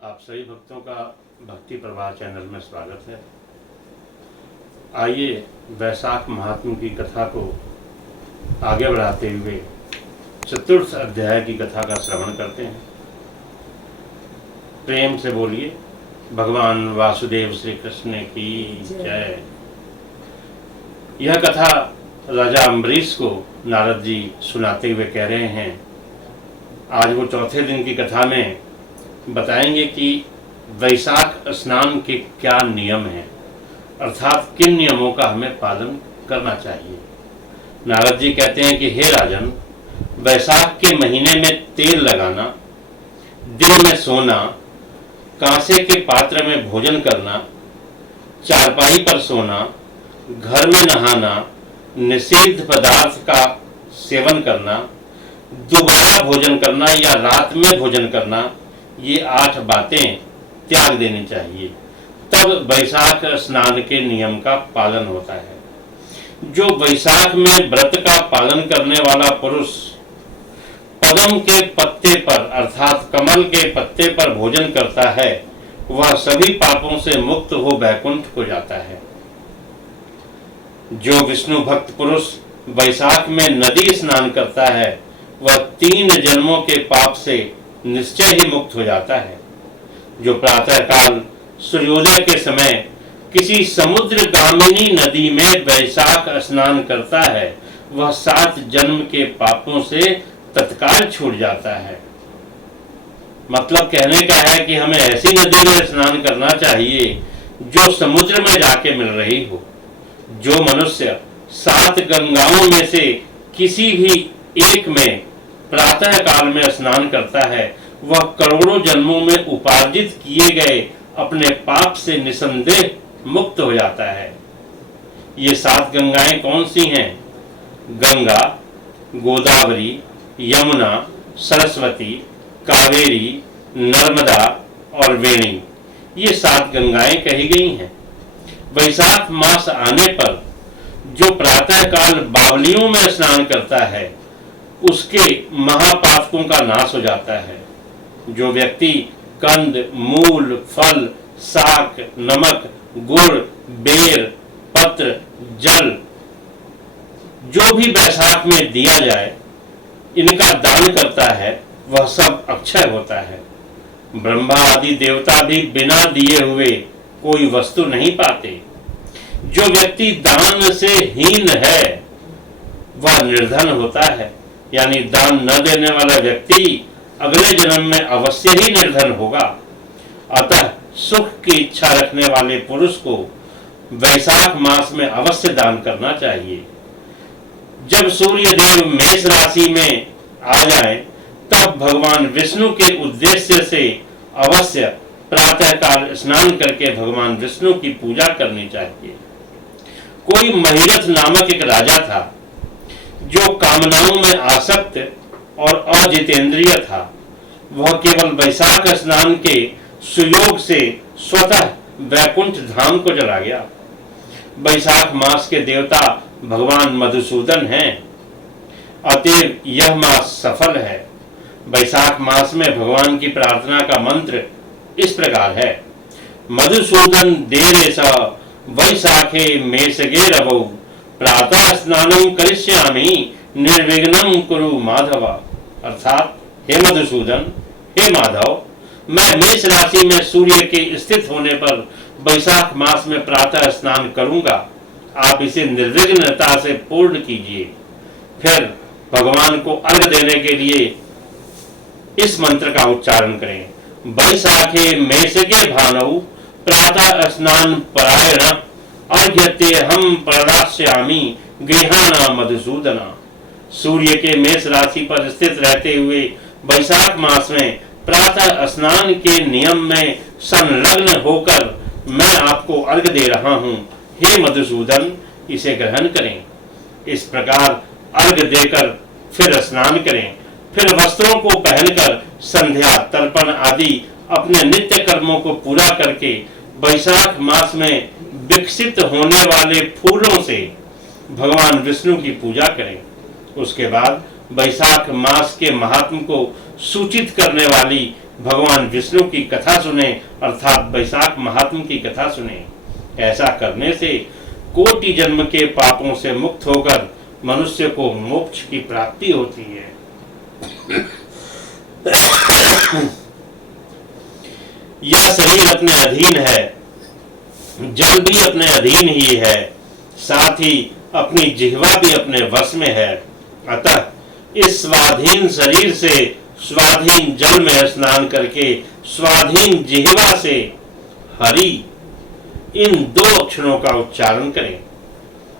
आप सभी भक्तों का भक्ति प्रवाह चैनल में स्वागत है। आइए वैशाख महात्म्य की कथा को आगे बढ़ाते हुए चतुर्थ अध्याय की कथा का श्रवण करते हैं। प्रेम से बोलिए भगवान वासुदेव श्री कृष्ण की जय। यह कथा राजा अम्बरीश को नारद जी सुनाते हुए कह रहे हैं। आज वो चौथे दिन की कथा में बताएंगे कि वैशाख स्नान के क्या नियम हैं, अर्थात किन नियमों का हमें पालन करना चाहिए। नारद जी कहते हैं कि हे राजन, वैशाख के महीने में तेल लगाना, दिन में सोना, कांसे के पात्र में भोजन करना, चारपाई पर सोना, घर में नहाना, निषिद्ध पदार्थ का सेवन करना, दोबारा भोजन करना या रात में भोजन करना, ये 8 बातें त्याग देनी चाहिए। तब वैशाख स्नान के नियम का पालन होता है। जो वैशाख में व्रत का पालन करने वाला पुरुष पद्म के पत्ते पर अर्थात कमल के पत्ते पर भोजन करता है, वह सभी पापों से मुक्त हो वैकुंठ को जाता है। जो विष्णु भक्त पुरुष वैशाख में नदी स्नान करता है, वह 3 जन्मों के पाप से निश्चय ही मुक्त हो जाता है। जो प्रातः काल सूर्योदय के समय किसी समुद्र गामिनी नदी में वैशाख स्नान करता है, वह 7 जन्म के पापों से तत्काल छूट जाता है। मतलब कहने का है कि हमें ऐसी नदी में स्नान करना चाहिए जो समुद्र में जाके मिल रही हो। जो मनुष्य 7 गंगाओं में से किसी भी एक में प्रातः काल में स्नान करता है, वह करोड़ों जन्मों में उपार्जित किए गए अपने पाप से निसंदेह मुक्त हो जाता है। ये 7 गंगाएं कौन सी हैं? गंगा, गोदावरी, यमुना, सरस्वती, कावेरी, नर्मदा और वेणी, ये 7 गंगाएं कही गई हैं। वैशाख मास आने पर जो प्रातः काल बावलियों में स्नान करता है, उसके महापातकों का नाश हो जाता है। जो व्यक्ति कंद, मूल, फल, शाक, नमक, गुड़, बेर, पत्र, जल जो भी वैशाख में दिया जाए, इनका दान करता है, वह सब अक्षय होता है। ब्रह्मा आदि देवता भी बिना दिए हुए कोई वस्तु नहीं पाते। जो व्यक्ति दान से हीन है, वह निर्धन होता है। यानी दान न देने वाला व्यक्ति अगले जन्म में अवश्य ही निर्धन होगा। अतः सुख की इच्छा रखने वाले पुरुष को वैशाख मास में अवश्य दान करना चाहिए। जब सूर्य देव मेष राशि में आ जाए, तब भगवान विष्णु के उद्देश्य से अवश्य प्रातः काल स्नान करके भगवान विष्णु की पूजा करनी चाहिए। कोई महिरथ नामक एक राजा था, जो कामनाओं में आसक्त और अजितेंद्रिय था। वह केवल वैशाख स्नान के सुयोग से स्वतः वैकुंठ धाम को चला गया। वैशाख मास के देवता भगवान मधुसूदन हैं, अतएव यह मास सफल है। वैशाख मास में भगवान की प्रार्थना का मंत्र इस प्रकार है: मधुसूदन देरे स वैशाखे मेषगे रवौ प्रातः स्नानं करिष्यामि निर्विघ्नं कुरु माधव। अर्थात हे मधुसूदन, हे माधव, मैं मेष राशि में सूर्य के स्थित होने पर वैशाख मास में प्रातः स्नान करूंगा। आप इसे निर्विघ्नता से पूर्ण कीजिए। फिर भगवान को अर्घ देने के लिए इस मंत्र का उच्चारण करें: वैशाखे मेषगे भानौ प्रातः स्नान परायण अर्घ्यते हम प्रदास्यामि गृहाणा मधुसूदना। सूर्य के मेष राशि पर स्थित रहते हुए वैशाख मास में प्रातः स्नान के नियम में संलग्न होकर मैं आपको अर्घ दे रहा हूँ। हे मधुसूदन, इसे ग्रहण करें। इस प्रकार अर्घ देकर फिर स्नान करें। फिर वस्त्रों को पहनकर संध्या, तर्पण आदि अपने नित्य कर्मों को पूरा करके वैशाख मास में विकसित होने वाले फूलों से भगवान विष्णु की पूजा करें। उसके बाद वैशाख मास के महात्म को सूचित करने वाली भगवान विष्णु की कथा सुने, अर्थात वैशाख महात्म की कथा सुने। ऐसा करने से कोटि जन्म के पापों से मुक्त होकर मनुष्य को मोक्ष की प्राप्ति होती है। यह शरीर अपने अधीन है, जल भी अपने अधीन ही है, साथ ही अपनी जिह्वा भी अपने वश में है। अतः इस स्वाधीन शरीर से स्वाधीन जल में स्नान करके स्वाधीन जिह्वा से हरि इन 2 अक्षरों का उच्चारण करें।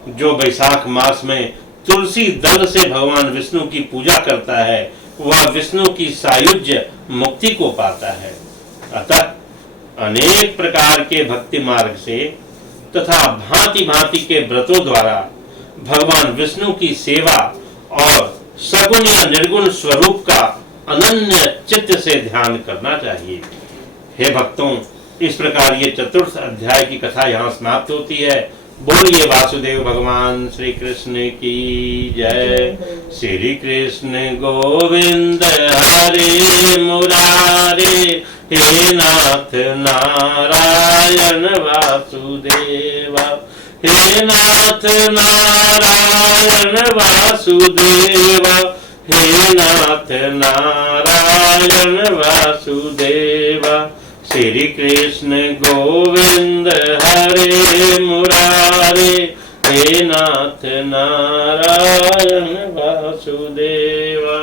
जो वैशाख मास में तुलसी दल से भगवान विष्णु की पूजा करता है वह विष्णु की सायुज्य मुक्ति को पाता है। अतः अनेक प्रकार के भक्ति मार्ग से तथा भांति भांति के व्रतों द्वारा भगवान विष्णु की सेवा और सगुण या निर्गुण स्वरूप का अनन्य चित्त से ध्यान करना चाहिए। हे भक्तों, इस प्रकार ये चतुर्थ अध्याय की कथा यहाँ समाप्त होती है। बोलिए वासुदेव भगवान श्री कृष्ण की जय। श्री कृष्ण गोविंद हरे मुरारे, हे नाथ नारायण वासुदेवा, हे नाथ नारायण वासुदेवा, हे नाथ नारायण वासुदेवा। श्री कृष्ण गोविंद हरे मुरारे, हे नाथ नारायण वासुदेवा।